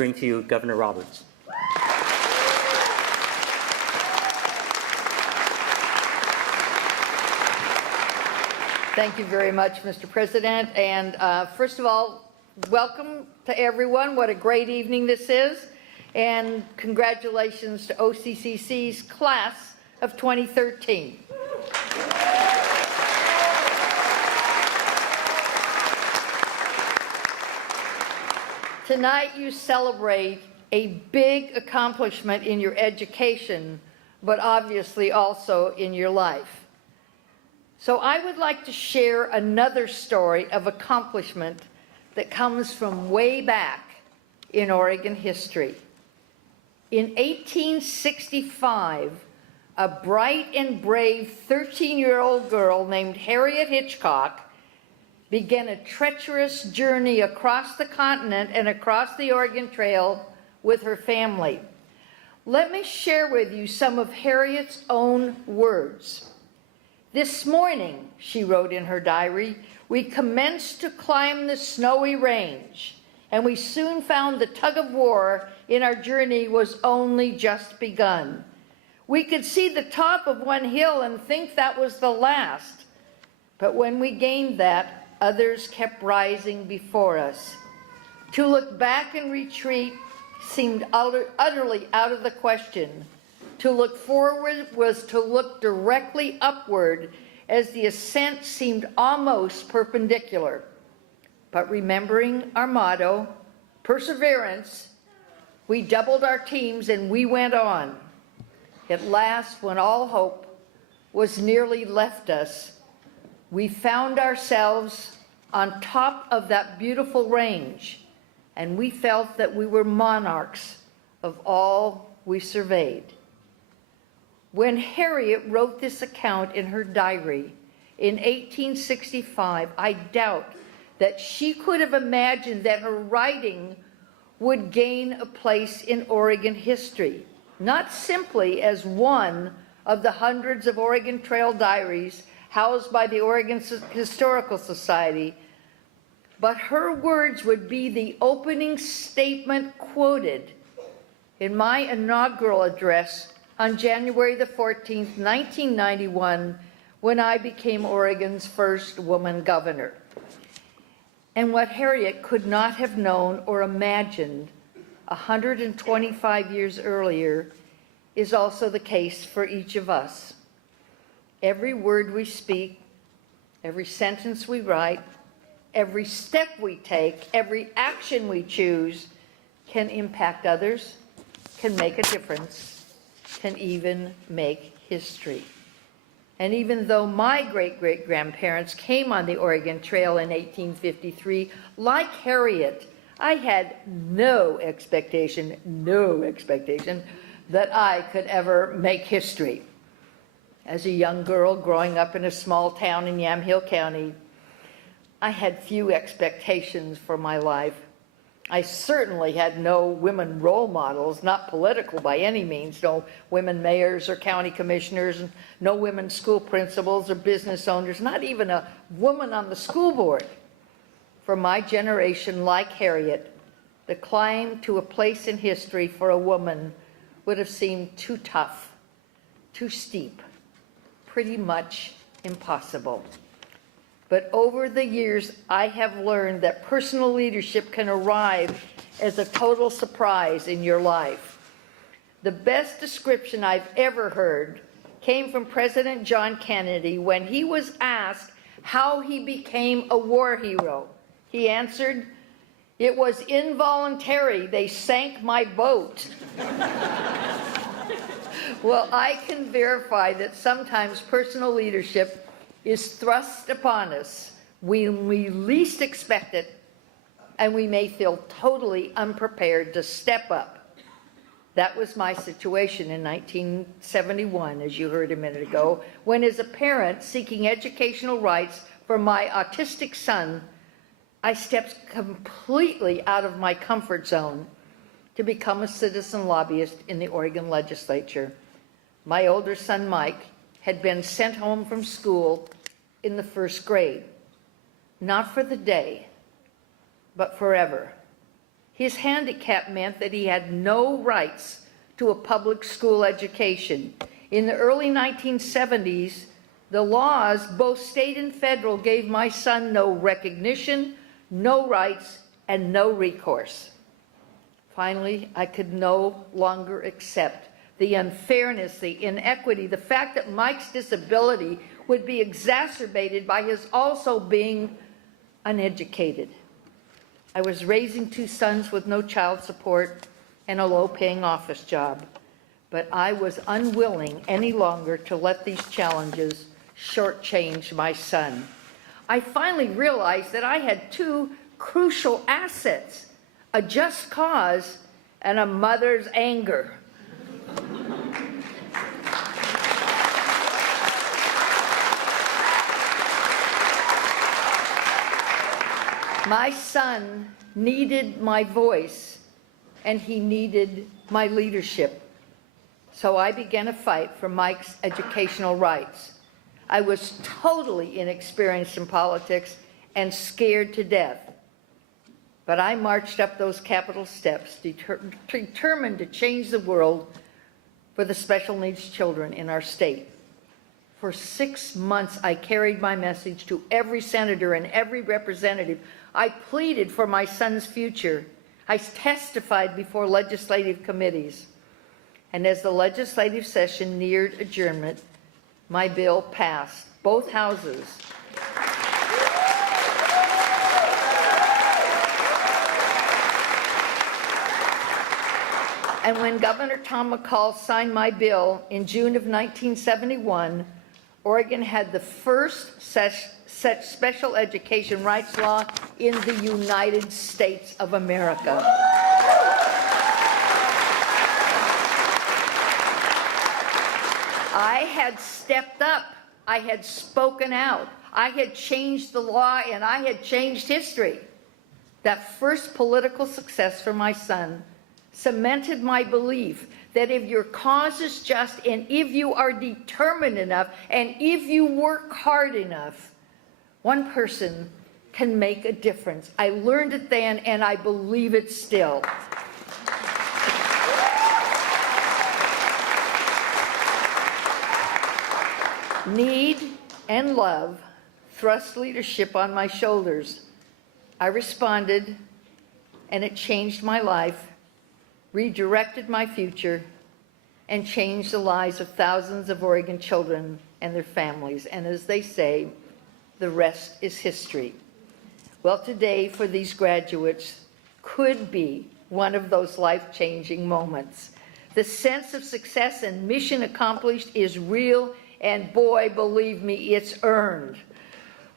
Bring to you Governor Roberts. Thank you very much, Mr. President. And first of all, welcome to everyone. What a great evening this is. And congratulations to OCCC's class of 2013. Tonight you celebrate a big accomplishment in your education, but obviously also in your life. So I would like to share another story of accomplishment that comes from way back in Oregon history. In 1865, a bright and brave 13-year-old girl named Harriet Hitchcock began a treacherous journey across the continent and across the Oregon Trail with her family. Let me share with you some of Harriet's own words. "This morning," she wrote in her diary, "we commenced to climb the snowy range, and we soon found the tug of war in our journey was only just begun. We could see the top of one hill and think that was the last, but when we gained that, others kept rising before us. To look back and retreat seemed utterly out of the question. To look forward was to look directly upward, as the ascent seemed almost perpendicular. But remembering our motto, perseverance, we doubled our teams and we went on. At last, when all hope was nearly left us, we found ourselves on top of that beautiful range, and we felt that we were monarchs of all we surveyed." When Harriet wrote this account in her diary in 1865, I doubt that she could have imagined that her writing would gain a place in Oregon history, not simply as one of the hundreds of Oregon Trail diaries housed by the Oregon Historical Society, but her words would be the opening statement quoted in my inaugural address on January the 14th, 1991, when I became Oregon's first woman governor. And what Harriet could not have known or imagined 125 years earlier is also the case for each of us. Every word we speak, every sentence we write, every step we take, every action we choose can impact others, can make a difference, can even make history. And even though my great-great-grandparents came on the Oregon Trail in 1853, like Harriet, I had no expectation that I could ever make history. As a young girl growing up in a small town in Yamhill County, I had few expectations for my life. I certainly had no women role models, not political by any means, no women mayors or county commissioners, no women school principals or business owners, not even a woman on the school board. For my generation, like Harriet, the climb to a place in history for a woman would have seemed too tough, too steep, pretty much impossible. But over the years, I have learned that personal leadership can arrive as a total surprise in your life. The best description I've ever heard came from President John Kennedy when he was asked how he became a war hero. He answered, "It was involuntary. They sank my boat." Well, I can verify that sometimes personal leadership is thrust upon us when we least expect it, and we may feel totally unprepared to step up. That was my situation in 1971, as you heard a minute ago, when as a parent seeking educational rights for my autistic son, I stepped completely out of my comfort zone to become a citizen lobbyist in the Oregon legislature. My older son, Mike, had been sent home from school in the first grade, not for the day, but forever. His handicap meant that he had no rights to a public school education. In the early 1970s, the laws, both state and federal, gave my son no recognition, no rights, and no recourse. Finally, I could no longer accept the unfairness, the inequity, the fact that Mike's disability would be exacerbated by his also being uneducated. I was raising 2 sons with no child support and a low-paying office job, but I was unwilling any longer to let these challenges shortchange my son. I finally realized that I had 2 crucial assets: a just cause and a mother's anger. My son needed my voice, and he needed my leadership. So I began a fight for Mike's educational rights. I was totally inexperienced in politics and scared to death. But I marched up those Capitol steps, determined to change the world for the special needs children in our state. For 6 months, I carried my message to every senator and every representative. I pleaded for my son's future. I testified before legislative committees. And as the legislative session neared adjournment, my bill passed both houses. And when Governor Tom McCall signed my bill in June of 1971, Oregon had the first such special education rights law in the United States of America. I had stepped up, I had spoken out, I had changed the law, and I had changed history. That first political success for my son cemented my belief that if your cause is just, and if you are determined enough, and if you work hard enough, one person can make a difference. I learned it then, and I believe it still. Need and love thrust leadership on my shoulders. I responded, and it changed my life, redirected my future, and changed the lives of thousands of Oregon children and their families. And as they say, the rest is history. Well, today for these graduates could be one of those life-changing moments. The sense of success and mission accomplished is real, and boy, believe me, it's earned.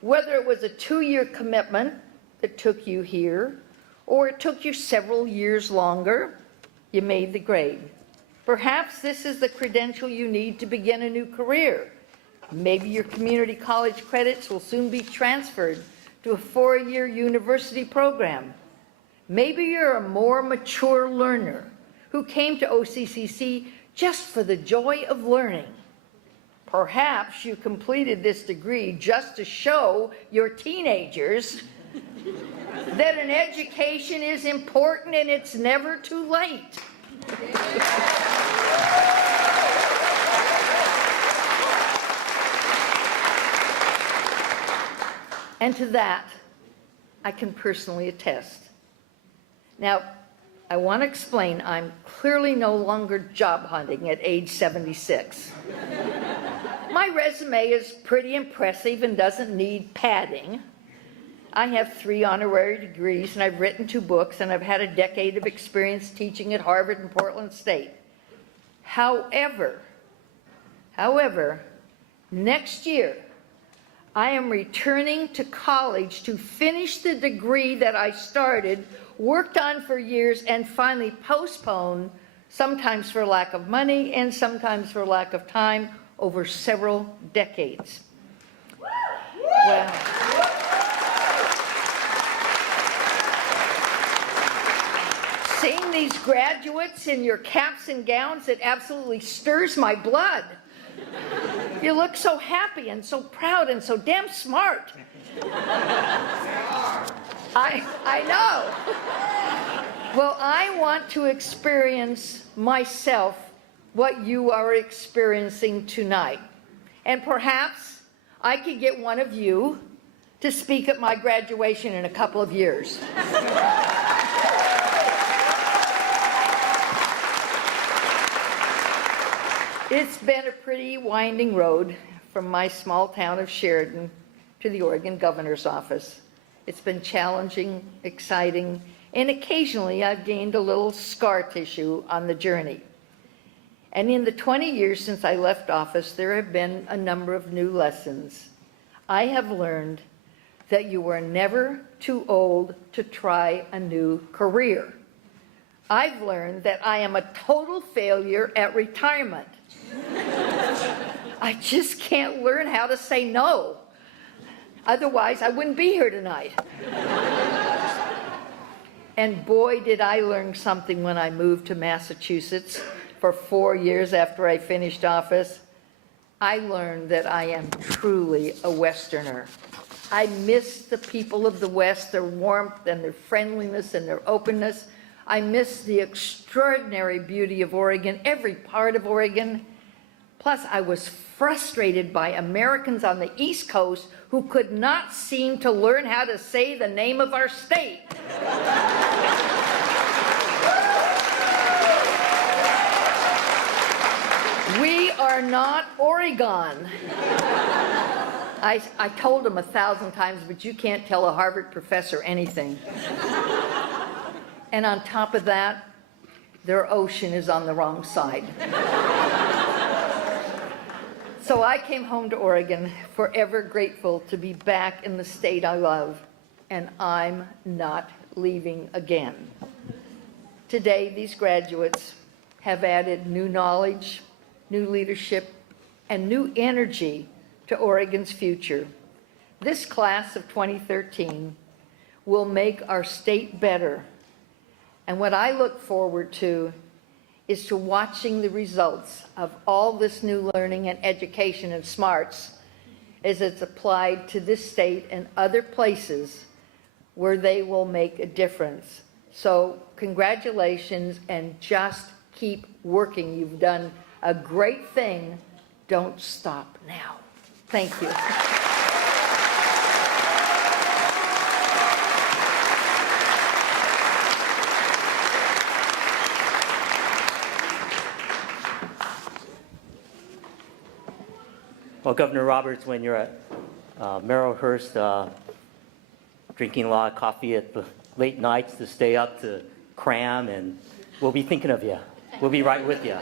Whether it was a 2-year commitment that took you here, or it took you several years longer, you made the grade. Perhaps this is the credential you need to begin a new career. Maybe your community college credits will soon be transferred to a 4-year university program. Maybe you're a more mature learner who came to OCCC just for the joy of learning. Perhaps you completed this degree just to show your teenagers that an education is important and it's never too late. And to that, I can personally attest. Now, I want to explain I'm clearly no longer job hunting at age 76. My resume is pretty impressive and doesn't need padding. I have 3 honorary degrees, and I've written 2 books, and I've had a decade of experience teaching at Harvard and Portland State. However, next year, I am returning to college to finish the degree that I started, worked on for years, and finally postponed, sometimes for lack of money and sometimes for lack of time, over several decades. Well, seeing these graduates in your caps and gowns, it absolutely stirs my blood. You look so happy and so proud and so damn smart. I know. Well, I want to experience myself what you are experiencing tonight. And perhaps I could get one of you to speak at my graduation in a couple of years. It's been a pretty winding road from my small town of Sheridan to the Oregon governor's office. It's been challenging, exciting, and occasionally I've gained a little scar tissue on the journey. And in the 20 years since I left office, there have been a number of new lessons. I have learned that you are never too old to try a new career. I've learned that I am a total failure at retirement. I just can't learn how to say no. Otherwise, I wouldn't be here tonight. And boy, did I learn something when I moved to Massachusetts for 4 years after I finished office. I learned that I am truly a Westerner. I miss the people of the West, their warmth and their friendliness and their openness. I miss the extraordinary beauty of Oregon, every part of Oregon. Plus, I was frustrated by Americans on the East Coast who could not seem to learn how to say the name of our state. We are not Oregon. I told them 1,000 times, but you can't tell a Harvard professor anything. And on top of that, their ocean is on the wrong side. So I came home to Oregon, forever grateful to be back in the state I love, and I'm not leaving again. Today, these graduates have added new knowledge, new leadership, and new energy to Oregon's future. This class of 2013 will make our state better. And what I look forward to is to watching the results of all this new learning and education and smarts as it's applied to this state and other places where they will make a difference. So congratulations, and just keep working. You've done a great thing. Don't stop now. Thank you. Well, Governor Roberts, when you're at Merrillhurst, drinking a lot of coffee at the late nights to stay up to cram, and we'll be thinking of you. We'll be right with you.